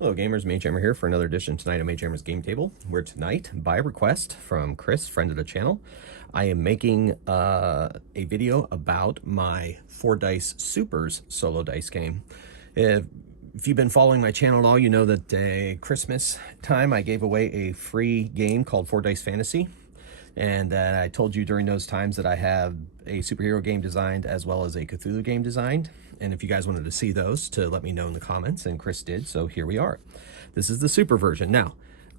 Hello gamers, Mage Hammer here for another edition tonight of Mage Hammer's Game Table, where tonight, by request from Chris, friend of the channel, I am making a video about my 4 Dice Supers solo dice game. If you've been following my channel at all, you know that Christmas time I gave away a free game called 4 Dice Fantasy. And I told you during those times that I have a superhero game designed as well as a Cthulhu game designed. And if you guys wanted to see those, to let me know in the comments, and Chris did, so here we are. This is the super version. Now,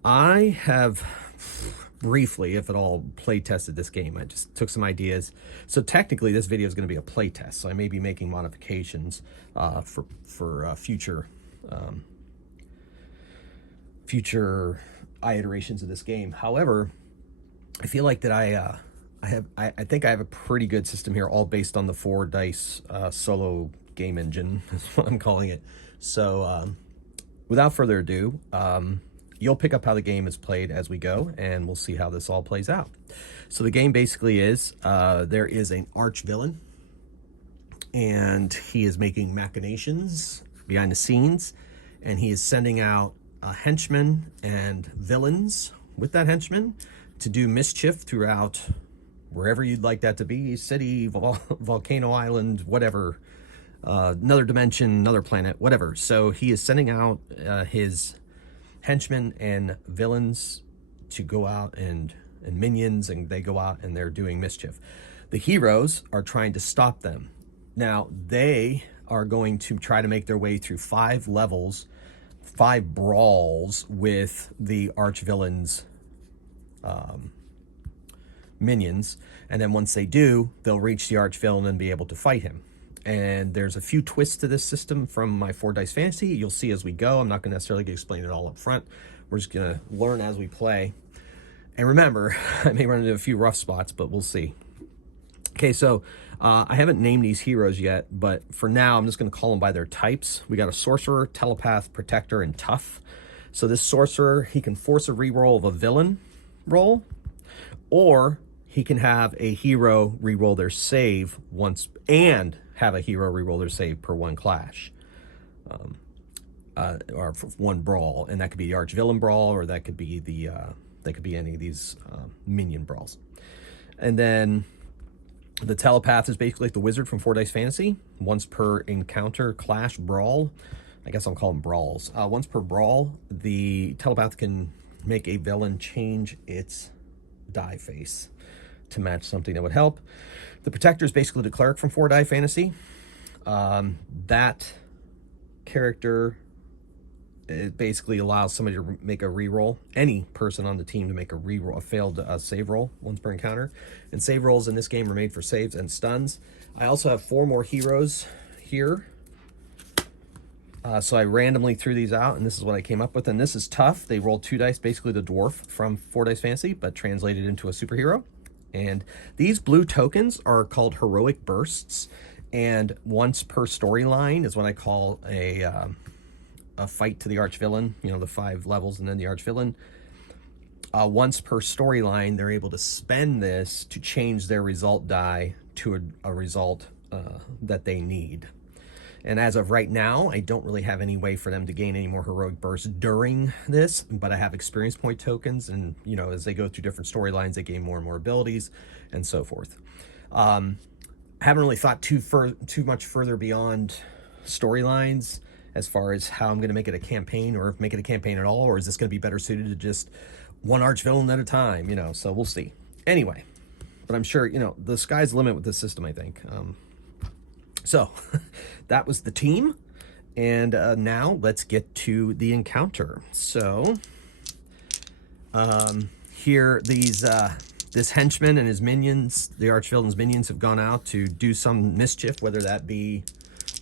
I have briefly, if at all, play tested this game. I just took some ideas. So technically, this video is going to be a play test. So I may be making modifications for future iterations of this game. However, I feel like that I think I have a pretty good system here, all based on the 4 Dice solo game engine, is what I'm calling it. So without further ado, you'll pick up how the game is played as we go, and we'll see how this all plays out. So the game basically is, there is an arch villain, and he is making machinations behind the scenes, and he is sending out henchmen and villains with that henchman to do mischief throughout wherever you'd like that to be, city, volcano island, whatever, another dimension, another planet, whatever. So he is sending out his henchmen and villains to go out, and minions, and they go out and they're doing mischief. The heroes are trying to stop them. Now, they are going to try to make their way through 5 levels, 5 brawls with the arch villains minions, and then once they do, they'll reach the arch villain and be able to fight him. And there's a few twists to this system from my 4 Dice Fantasy. You'll see as we go. I'm not going to necessarily explain it all up front. We're just going to learn as we play. And remember, I may run into a few rough spots, but we'll see. Okay, so I haven't named these heroes yet, but for now, I'm just going to call them by their types. We got a sorcerer, telepath, protector, and tough. So this sorcerer, he can force a reroll of a villain roll, or he can have a hero reroll their save once, and have a hero reroll their save per 1 clash, or for 1 brawl, and that could be the arch villain brawl, or that could be the any of these minion brawls. And then the telepath is basically like the wizard from 4 Dice Fantasy. Once per encounter, clash, brawl. I guess I'll call them brawls. Once per brawl, the telepath can make a villain change its die face to match something that would help. The protector is basically the cleric from 4 Die Fantasy. That character, it basically allows somebody to make a reroll, any person on the team to make a reroll, a failed save roll once per encounter. And save rolls in this game are made for saves and stuns. I also have 4 more heroes here. So I randomly threw these out, and this is what I came up with. And this is tough. They rolled 2 dice, basically the dwarf from 4 Dice Fantasy, but translated into a superhero. And these blue tokens are called heroic bursts. And once per storyline is what I call a fight to the arch villain. You know, the 5 levels and then the arch villain. Once per storyline, they're able to spend this to change their result die to a result that they need. And as of right now, I don't really have any way for them to gain any more heroic bursts during this, but I have experience point tokens, and you know, as they go through different storylines, they gain more and more abilities, and so forth. I haven't really thought too much further beyond storylines as far as how I'm going to make it a campaign, or make it a campaign at all, or is this going to be better suited to just 1 arch villain at a time? You know, so we'll see. Anyway, but I'm sure, you know, the sky's the limit with this system, I think. So that was the team, and now let's get to the encounter. So here, this henchman and his minions, the archvillain's minions, have gone out to do some mischief, whether that be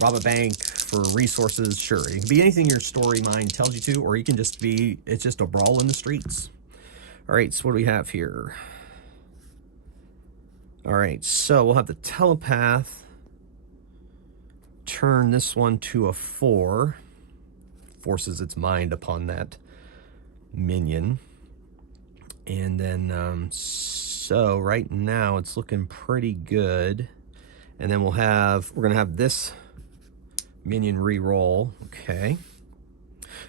rob a bank for resources. Sure, it can be anything your story mind tells you to, or you can just be, it's just a brawl in the streets. All right, so what do we have here? All right, so we'll have the telepath turn this one to a 4, forces its mind upon that minion. And then, so right now it's looking pretty good. And then we're going to have this minion re-roll. Okay.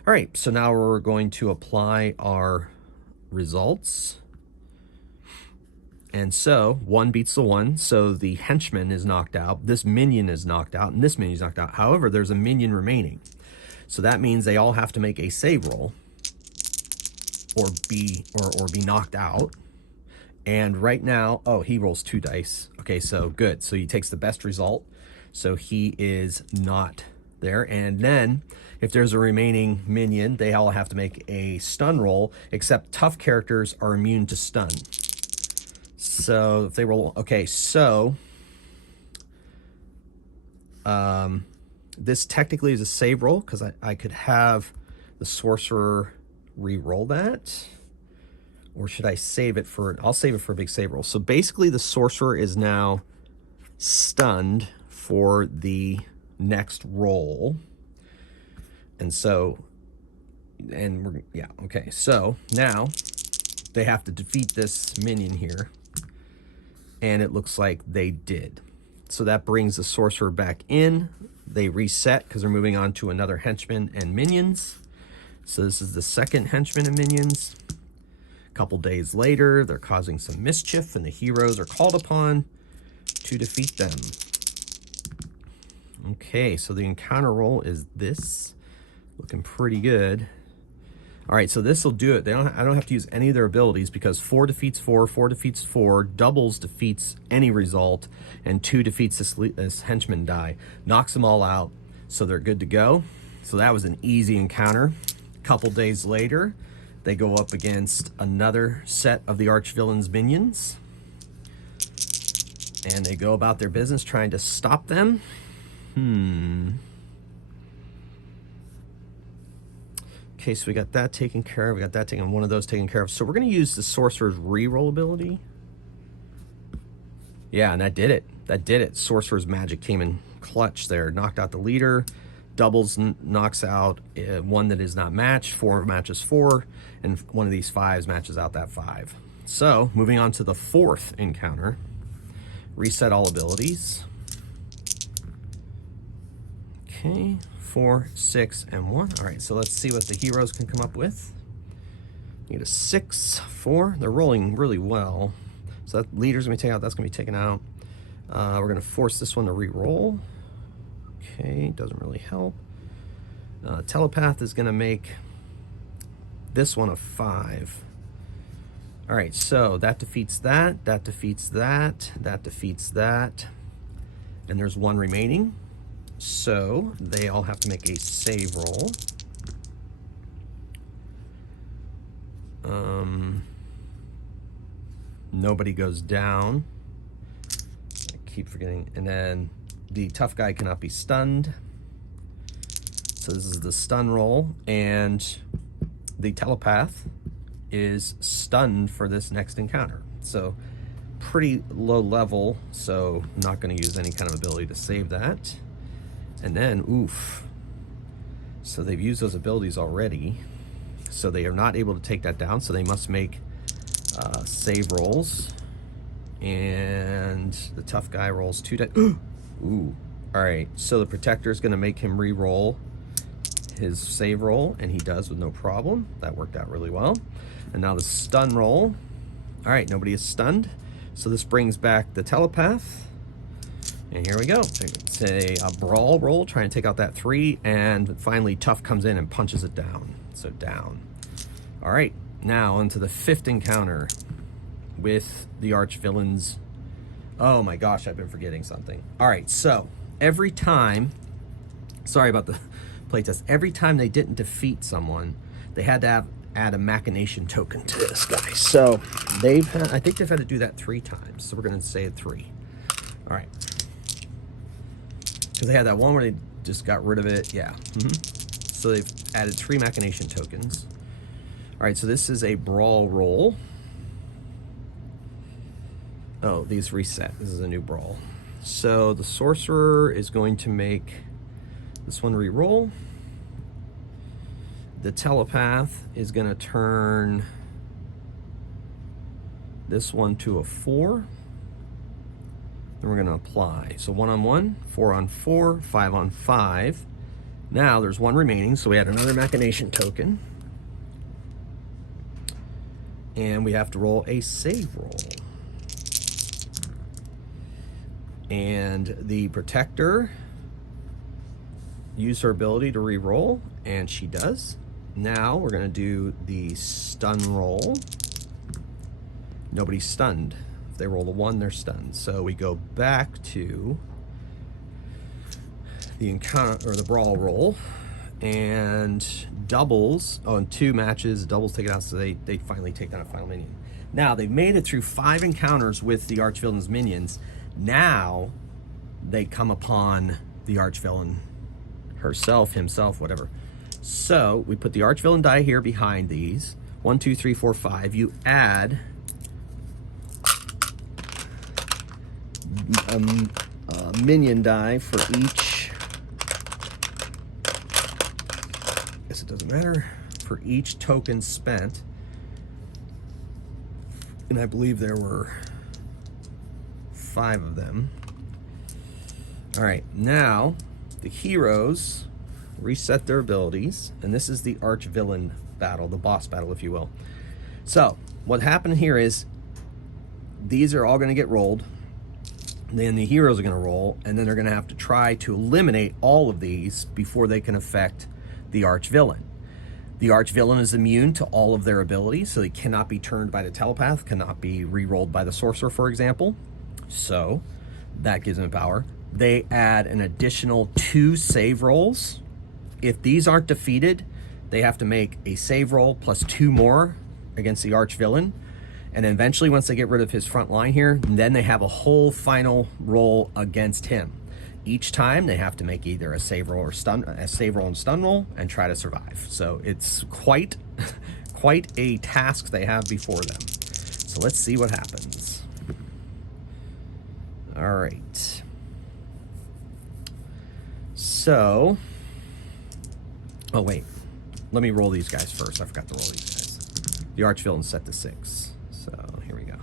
All All right, so now we're going to apply our results. And so one beats the one, so the henchman is knocked out, this minion is knocked out, and this minion is knocked out. However, there's a minion remaining. So that means they all have to make a save roll or be knocked out. And right now, oh, he rolls 2 dice. Okay, so good. So he takes the best result. So he is not there. And then if there's a remaining minion, they all have to make a stun roll, except tough characters are immune to stun. So if they roll, okay, so this technically is a save roll because I could have the sorcerer re-roll that. Or should I save it for, I'll save it for a big save roll. So basically the sorcerer is now stunned for the next roll. And so, yeah, okay. So now they have to defeat this minion here. And it looks like they did. So that brings the sorcerer back in. They reset because they're moving on to another henchman and minions. So this is the second henchman and minions. A couple days later, they're causing some mischief and the heroes are called upon to defeat them. Okay, so the encounter roll is this. Looking pretty good. All right, so this will do it. I don't have to use any of their abilities because 4 defeats 4, 4 defeats 4, doubles defeats any result, and 2 defeats this henchman die. Knocks them all out, so they're good to go. So that was an easy encounter. A couple days later, they go up against another set of the archvillain's minions. And they go about their business trying to stop them. Okay, so we got that taken care of. We got that taken, one of those taken care of. So we're going to use the sorcerer's reroll ability. Yeah, and that did it. That did it. Sorcerer's magic came in clutch there. Knocked out the leader. Doubles knocks out one that is not matched. 4 matches 4. And one of these 5s matches out that 5. So moving on to the 4th encounter. Reset all abilities. Okay. 4, 6, and 1. All right, so let's see what the heroes can come up with. You get a 6, 4. They're rolling really well. So that leader's gonna be taken out. That's gonna be taken out. We're gonna force this one to re-roll. Okay, doesn't really help. Telepath is gonna make this one a 5. All right, so that defeats that. That defeats that. That defeats that. And there's 1 remaining. So they all have to make a save roll. Nobody goes down. I keep forgetting. And then the tough guy cannot be stunned. So this is the stun roll. And the telepath is stunned for this next encounter. So pretty low level. So I'm not going to use any kind of ability to save that. And then, oof. So they've used those abilities already. So they are not able to take that down. So they must make save rolls. And the tough guy rolls 2 dice. Ooh. All right. So the protector is going to make him re-roll his save roll. And he does with no problem. That worked out really well. And now the stun roll. All right. Nobody is stunned. So this brings back the telepath. And here we go. It's a brawl roll, try and take out that 3, and finally Tough comes in and punches it down. So down. All right, now onto the 5th encounter with the archvillains. Oh my gosh, I've been forgetting something. All right, so every time, sorry about the playtest, every time they didn't defeat someone, they had to add a machination token to this guy. So I think they've had to do that 3 times. So we're gonna say 3. All right. Because they had that one where they just got rid of it. Yeah. So they've added 3 machination tokens. All right, so this is a brawl roll. Oh, these reset. This is a new brawl. So the sorcerer is going to make this one re-roll. The telepath is going to turn this one to a 4. Then we're going to apply. So 1 on 1, 4 on 4, 5 on 5. Now there's one remaining, so we had another machination token. And we have to roll a save roll. And the protector used her ability to re-roll, and she does. Now we're gonna do the stun roll. Nobody's stunned. If they roll a 1, they're stunned. So we go back to the encounter or the brawl roll, and doubles on 2 matches, doubles take it out, so they finally take down a final minion. Now they've made it through 5 encounters with the archvillain's minions. Now they come upon the archvillain herself, himself, whatever. So we put the archvillain die here behind these. 1, 2, 3, 4, 5. You add a minion die for each. I guess it doesn't matter. For each token spent. And I believe there were 5 of them. All right, now the heroes reset their abilities, and this is the arch-villain battle, the boss battle, if you will. So what happened here is these are all going to get rolled, then the heroes are going to roll, and then they're going to have to try to eliminate all of these before they can affect the arch-villain. The arch-villain is immune to all of their abilities, so he cannot be turned by the telepath, cannot be re-rolled by the sorcerer, for example. So that gives him power. They add an additional 2 save rolls. If these aren't defeated, they have to make a save roll plus 2 more against the arch-villain. And then eventually, once they get rid of his front line here, then they have a whole final roll against him. Each time they have to make either a save roll or a save roll and stun roll and try to survive. So it's quite a task they have before them. So let's see what happens. All right. So, oh wait, let me roll these guys first. I forgot to roll these guys. The arch-villain's set to 6. So here we go.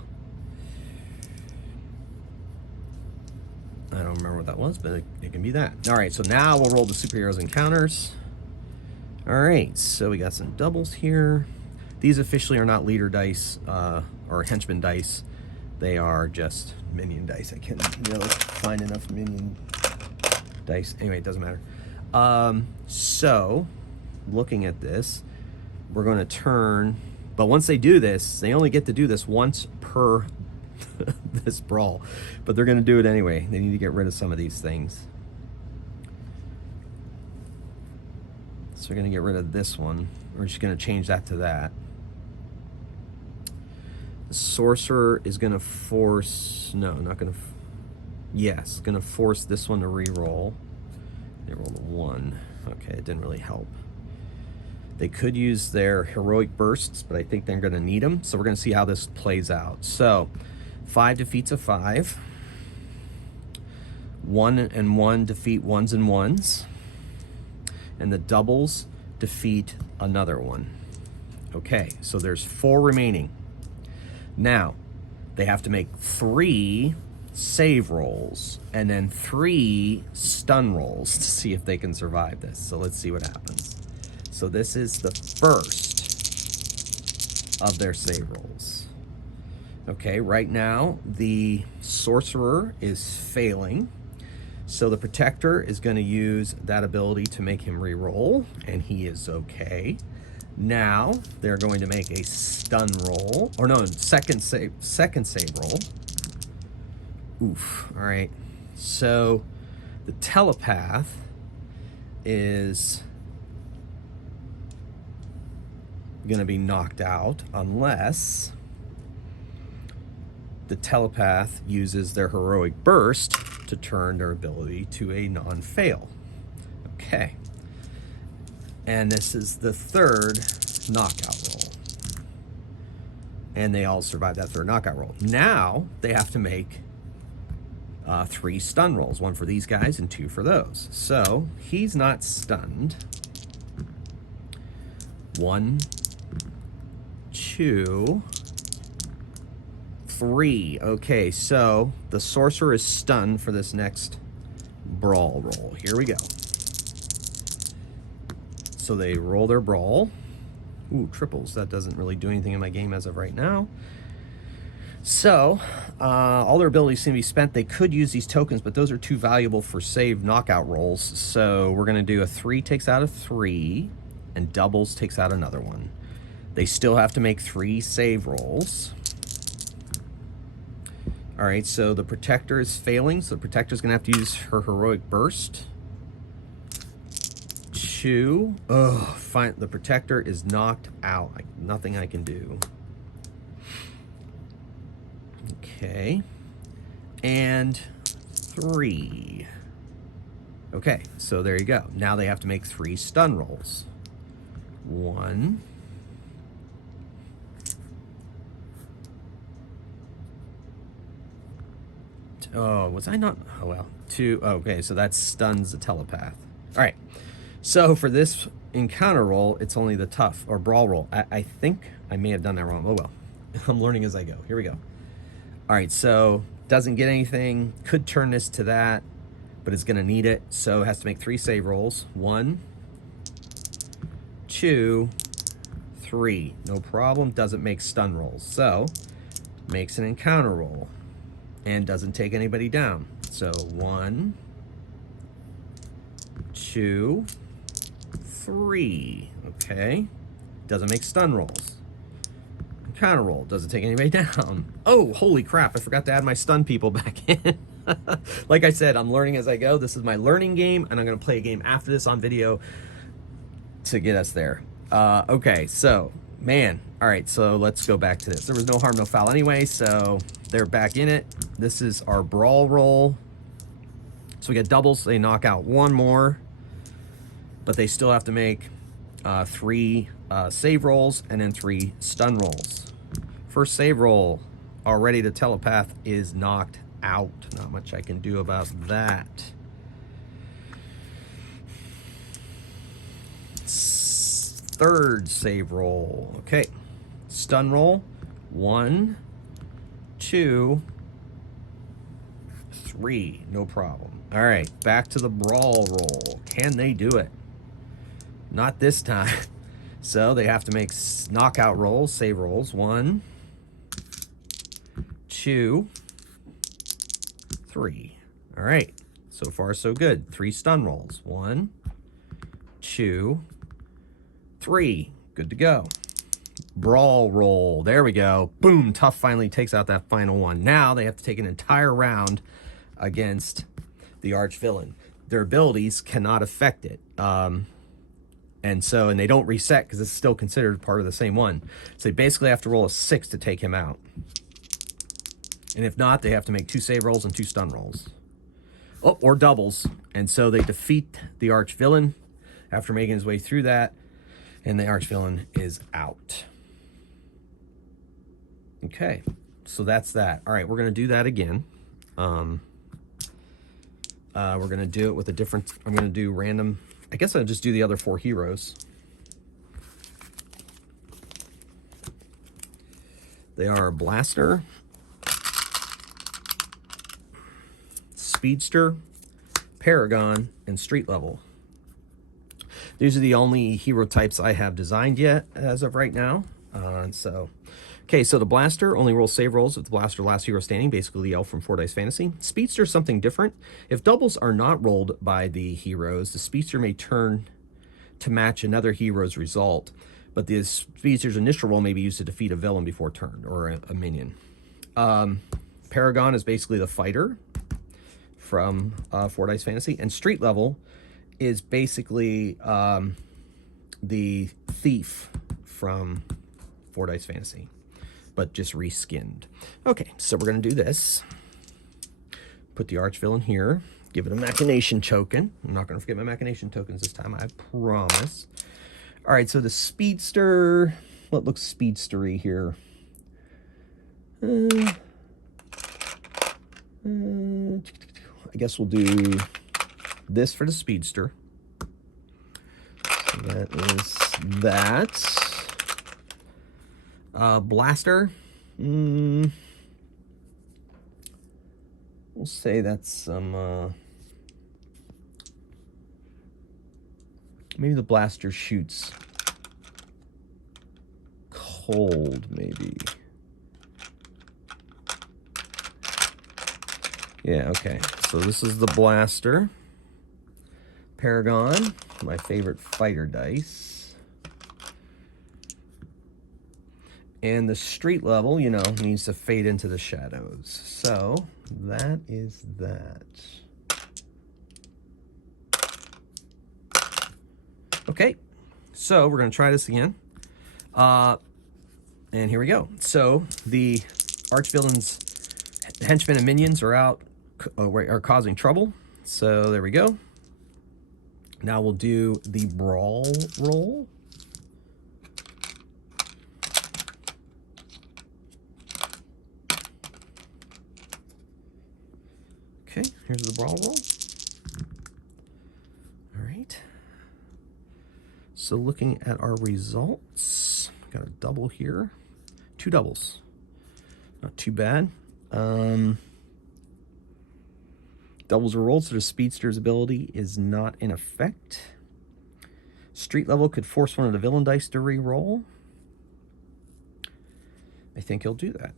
I don't remember what that was, but it can be that. All right, so now we'll roll the superheroes encounters. All right, so we got some doubles here. These officially are not leader dice or henchman dice. They are just minion dice. I can't really find enough minion dice. Anyway, it doesn't matter. So looking at this, we're going to turn, but once they do this, they only get to do this once per this brawl, but they're going to do it anyway. They need to get rid of some of these things. So we're going to get rid of this one. We're just going to change that to that. The sorcerer is going to force, no, not going to, yes, going to force this one to re-roll. They rolled a 1. Okay, it didn't really help. They could use their heroic bursts, but I think they're going to need them. So we're going to see how this plays out. So 5 defeats a 5. 1 and 1 defeat 1s and 1s. And the doubles defeat another one. Okay, so there's 4 remaining. Now, they have to make 3 save rolls and then 3 stun rolls to see if they can survive this. So let's see what happens. So this is the first of their save rolls. Okay, right now the sorcerer is failing. So the protector is going to use that ability to make him re-roll, and he is okay. Now they're going to make a stun roll, or no, second save roll. Oof. All right. So the telepath is going to be knocked out unless the telepath uses their heroic burst to turn their ability to a non-fail. Okay. And this is the 3rd knockout roll. And they all survived that 3rd knockout roll. Now they have to make 3 stun rolls, 1 for these guys and 2 for those. So he's not stunned. 1, 2, 3. Okay, so the sorcerer is stunned for this next brawl roll. Here we go. so they roll their brawl. Ooh, triples. That doesn't really do anything in my game as of right now. So, all their abilities seem to be spent. They could use these tokens, but those are too valuable for save knockout rolls. So we're going to do a 3 takes out a 3, and doubles takes out another one. They still have to make 3 save rolls. All right, so the Protector is failing, so the Protector's going to have to use her Heroic Burst. 2. Oh, fine. The Protector is knocked out. Nothing I can do. Okay. And 3. Okay, so there you go. Now they have to make 3 stun rolls. 1. Oh, was I not? Oh, well. 2. Okay, so that stuns the telepath. All right. So for this encounter roll, it's only the tough or brawl roll. I think I may have done that wrong. Oh, well. I'm learning as I go. Here we go. All right, so doesn't get anything. Could turn this to that, but it's going to need it. So it has to make 3 save rolls. 1, 2, 3. No problem. Doesn't make stun rolls. So makes an encounter roll and doesn't take anybody down. So 1, 2, 3. Okay. Doesn't make stun rolls. Counter roll. Doesn't take anybody down. Oh, holy crap. I forgot to add my stun people back in. Like I said, I'm learning as I go. This is my learning game, and I'm going to play a game after this on video to get us there. Okay, so, man. All right, so let's go back to this. There was no harm, no foul anyway, so they're back in it. This is our brawl roll. So we get doubles. They knock out 1 more, but they still have to make 3 save rolls and then 3 stun rolls. First save roll, already the telepath is knocked out. Not much I can do about that. Third save roll. Okay. Stun roll. 1, 2, 3. No problem. All right. Back to the brawl roll. Can they do it? Not this time. So they have to make knockout rolls, save rolls. 1, 2, 3. All right. So far, so good. 3 stun rolls. 1, 2, 3. Good to go. Brawl roll. There we go. Boom. Tough finally takes out that final one. Now they have to take an entire round against the arch villain. Their abilities cannot affect it. And they don't reset because it's still considered part of the same one. So they basically have to roll a 6 to take him out. And if not, they have to make 2 save rolls and 2 stun rolls. Oh, or doubles. And so they defeat the arch villain after making his way through that. And the arch villain is out. Okay, so that's that. All right, we're going to do that again. We're going to do it with a different... I'm going to do random... I guess I'll just do the other 4 heroes. They are Blaster, Speedster, Paragon, and Street Level. These are the only hero types I have designed yet as of right now. Okay, so the Blaster only rolls save rolls if the Blaster last hero standing, basically the elf from 4 Dice Fantasy. Speedster is something different. If doubles are not rolled by the heroes, the Speedster may turn to match another hero's result, but the Speedster's initial roll may be used to defeat a villain before turn, or a minion. Paragon is basically the fighter from 4 Dice Fantasy, and Street Level is basically the thief from 4 Dice Fantasy, but just reskinned. Okay, so we're going to do this. Put the arch villain here. Give it a machination token. I'm not going to forget my machination tokens this time, I promise. All right, so the Speedster. What looks speedstery here? I guess we'll do this for the Speedster. So that is that. Blaster. We'll say that's some Maybe the blaster shoots cold, maybe. Yeah, okay. So this is the blaster. Paragon, my favorite fighter dice. And the street level, you know, needs to fade into the shadows. So that is that. Okay, so we're going to try this again. And here we go. So the archvillain's henchmen and minions are out, are causing trouble. So there we go. Now we'll do the brawl roll. Okay, here's the brawl roll. All right. So looking at our results, got a double here, 2 doubles, not too bad. Doubles are rolled, so the speedster's ability is not in effect. Street level could force one of the villain dice to re-roll. I think he'll do that.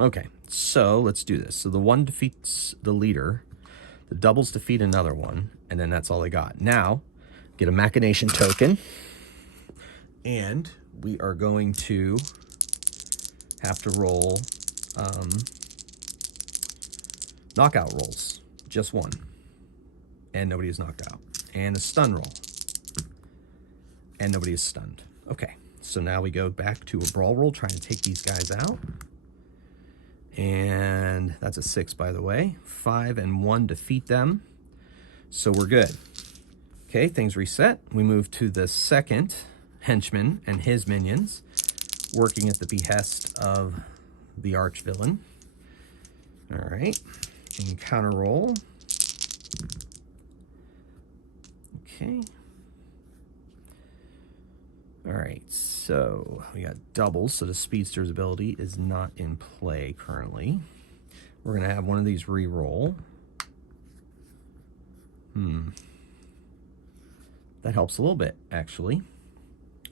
Okay, so let's do this. So the one defeats the leader, the doubles defeat another one, and then that's all they got. Now, get a machination token, and we are going to have to roll knockout rolls. Just one. And nobody is knocked out. And a stun roll. And nobody is stunned. Okay, so now we go back to a brawl roll, trying to take these guys out. And that's a 6, by the way. 5 and 1 defeat them. So we're good. Okay, things reset. We move to the second henchman and his minions, working at the behest of the archvillain. All right, encounter roll. Okay. All right, so we got doubles, so the speedster's ability is not in play currently. We're gonna have one of these re-roll. That helps a little bit, actually.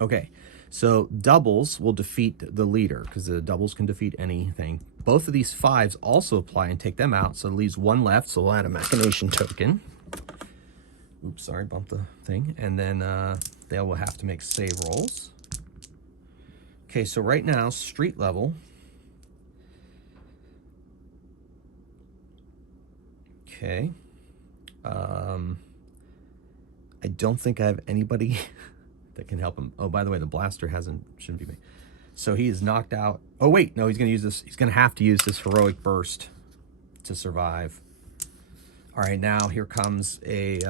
Okay, so doubles will defeat the leader, because the doubles can defeat anything. Both of these 5s also apply and take them out, so it leaves 1 left, so we'll add a machination token. Oops, sorry, bumped the thing. And then they will have to make save rolls. Okay, so right now, street level. Okay. I don't think I have anybody that can help him. Oh, by the way, the blaster shouldn't be made. So he is knocked out. Oh, wait, no, he's gonna use this. He's gonna have to use this heroic burst to survive. All right, now here comes a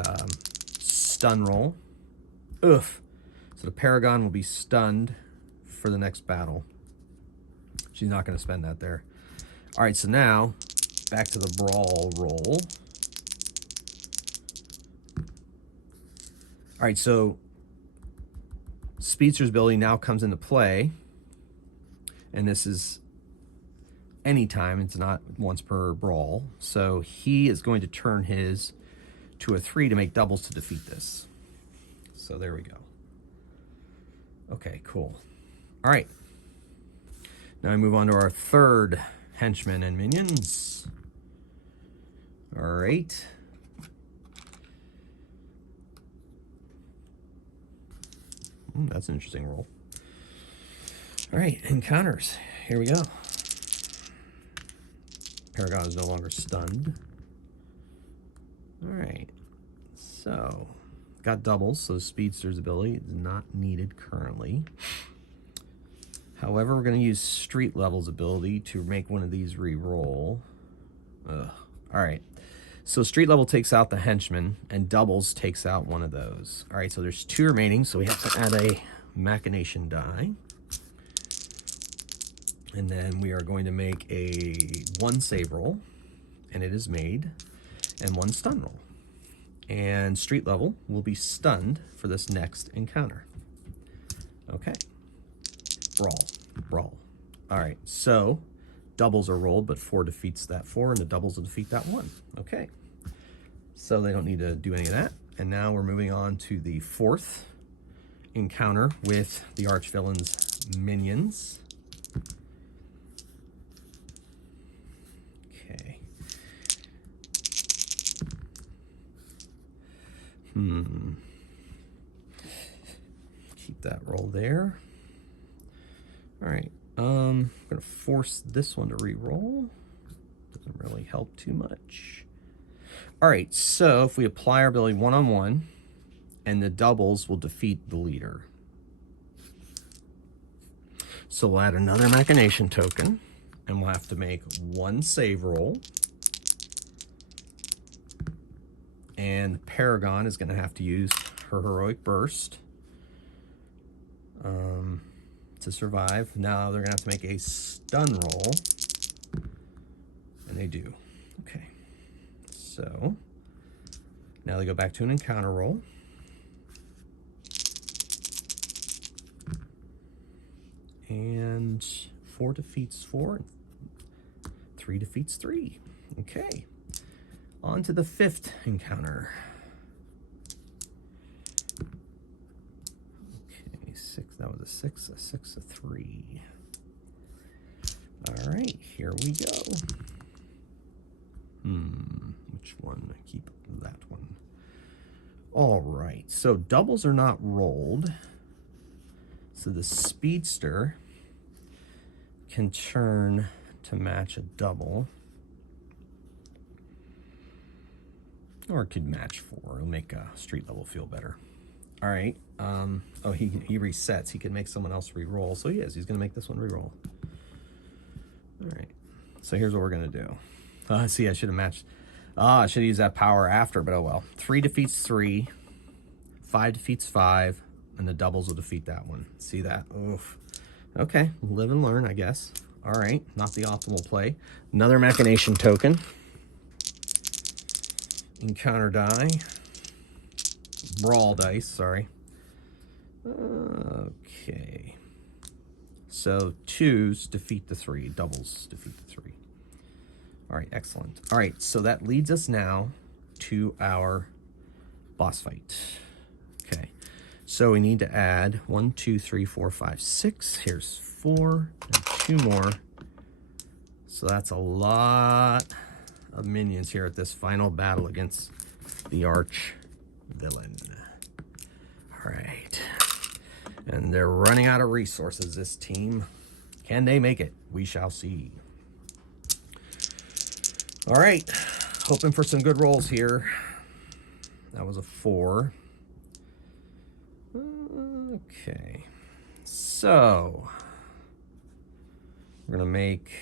stun roll. Oof. So the Paragon will be stunned for the next battle. She's not going to spend that there. All right, so now back to the brawl roll. All right, so Speedster's ability now comes into play. And this is anytime, it's not once per brawl. So he is going to turn his to a 3 to make doubles to defeat this. So there we go. Okay, cool. All right. Now we move on to our third henchman and minions. All right. That's an interesting roll. All right, encounters. Here we go. Paragon is no longer stunned. All right, so got doubles, so Speedster's ability is not needed currently. However, we're going to use Street Level's ability to make one of these re-roll. All right, so Street Level takes out the henchman, and doubles takes out one of those. All right, so there's 2 remaining, so we have to add a machination die. And then we are going to make a 1 save roll, and it is made, and 1 stun roll. And Street Level will be stunned for this next encounter. Okay. Brawl. All right, so doubles are rolled, but 4 defeats that 4, and the doubles will defeat that 1. Okay, so they don't need to do any of that. And now we're moving on to the 4th encounter with the archvillain's minions. Okay. Keep that roll there. All right. I'm gonna force this one to re-roll. Doesn't really help too much. All right, so if we apply our ability one-on-one, and the doubles will defeat the leader. So we'll add another machination token, and we'll have to make 1 save roll. And Paragon is gonna have to use her heroic burst to survive. Now they're gonna have to make a stun roll, and they do. Okay, so now they go back to an encounter roll. And 4 defeats 4, 3 defeats 3. Okay, on to the 5th encounter. Okay, 6, that was a 6, a 6, a 3. All right, here we go. Which one? Keep that one. All right, so doubles are not rolled. So the speedster can turn to match a double. Or it could match 4. It'll make a street level feel better. All right. Oh, he resets. He can make someone else re-roll. So he is. He's going to make this one re-roll. All right. So here's what we're going to do. See, I should have matched. I should have used that power after, but oh well. 3 defeats 3. 5 defeats 5. And the doubles will defeat that one. See that? Oof. Okay. Live and learn, I guess. All right. Not the optimal play. Another machination token. Encounter die. Brawl dice, sorry. Okay. So 2s defeat the 3. Doubles defeat the 3. All right, excellent. All right, so that leads us now to our boss fight. Okay. So we need to add 1, 2, 3, 4, 5, 6. Here's 4 and 2 more. So that's a lot of minions here at this final battle against the arch villain. All right. And they're running out of resources, this team. Can they make it? We shall see. All right. Hoping for some good rolls here. That was a 4. Okay, so we're gonna make,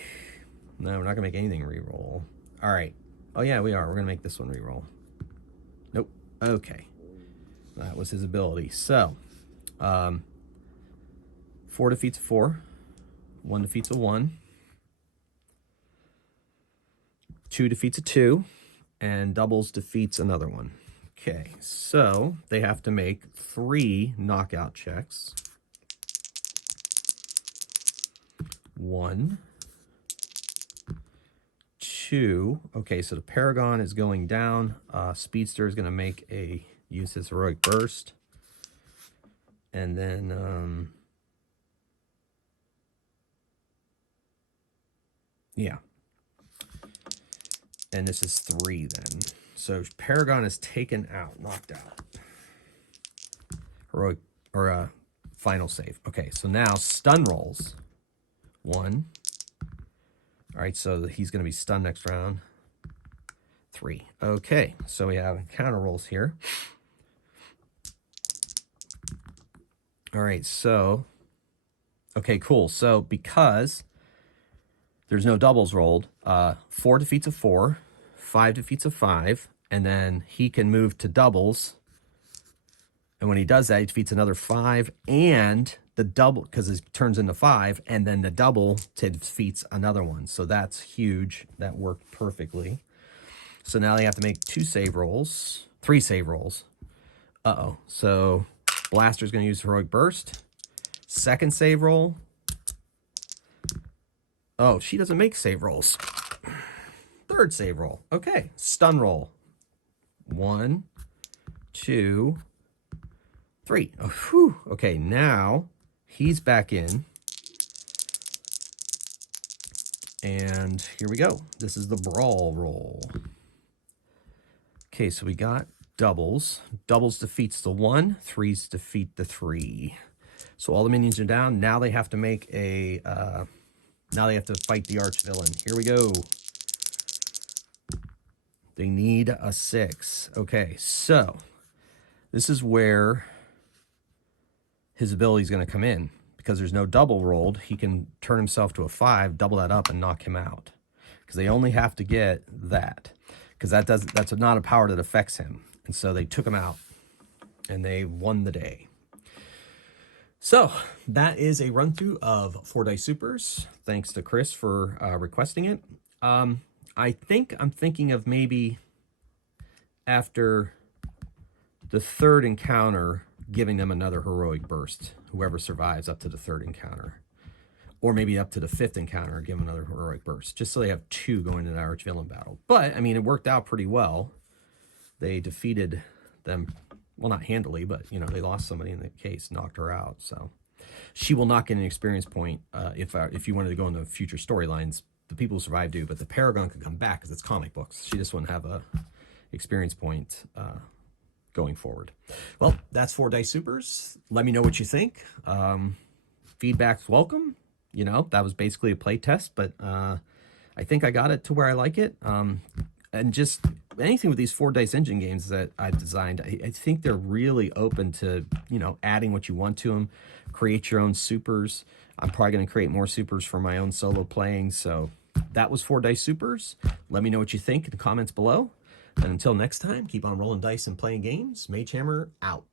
no, we're not gonna make anything re-roll. All right, oh yeah, we are. We're gonna make this one re-roll. Nope. Okay, that was his ability. So 4 defeats a 4, 1 defeats a 1, 2 defeats a 2, and doubles defeats another one. Okay, so they have to make 3 knockout checks. 1, 2. Okay, so the Paragon is going down. Speedster is going to use his heroic burst. And then, yeah. And this is 3 then. So Paragon is taken out, knocked out. Heroic, or final save. Okay, so now stun rolls. 1. All right, so he's going to be stunned next round. 3. Okay, so we have counter rolls here. All right, so, okay, cool. So because there's no doubles rolled, 4 defeats a 4. 5 defeats a 5, and then he can move to doubles. And when he does that, he defeats another 5, and the double, because it turns into 5, and then the double defeats another one. So that's huge. That worked perfectly. So now they have to make 2 save rolls, 3 save rolls. Uh-oh. So Blaster's going to use Heroic Burst. Second save roll, Oh, she doesn't make save rolls. Third save roll. Okay, stun roll. 1, 2, 3. Oh, whew. Okay, now he's back in. And here we go. This is the brawl roll. Okay, so we got doubles. Doubles defeats the 1, threes defeat the 3. So all the minions are down. Now they have to make a, now they have to fight the arch villain. Here we go. They need a 6. Okay, so this is where his ability is going to come in. Because there's no double rolled, he can turn himself to a 5, double that up, and knock him out. Because they only have to get that. Because that's not a power that affects him. And so they took him out. And they won the day. So that is a run through of 4 Dice Supers. Thanks to Chris for requesting it. I think I'm thinking of maybe after the 3rd encounter, giving them another heroic burst. Whoever survives up to the 3rd encounter. Or maybe up to the 5th encounter, give them another heroic burst. Just so they have 2 going into the arch villain battle. But, I mean, it worked out pretty well. They defeated them, well, not handily, but, you know, they lost somebody in the case, knocked her out. So she will not get an experience point if you wanted to go into future storylines. The people who survive do, but the Paragon could come back because it's comic books. She just wouldn't have a experience point going forward. Well, that's 4 Dice Supers. Let me know what you think. Feedback's welcome. You know, that was basically a play test, but I think I got it to where I like it. And just anything with these 4 Dice Engine games that I've designed, I think they're really open to, you know, adding what you want to them. Create your own supers. I'm probably going to create more supers for my own solo playing. So that was 4 Dice Supers. Let me know what you think in the comments below. And until next time, keep on rolling dice and playing games. Mage Hammer out.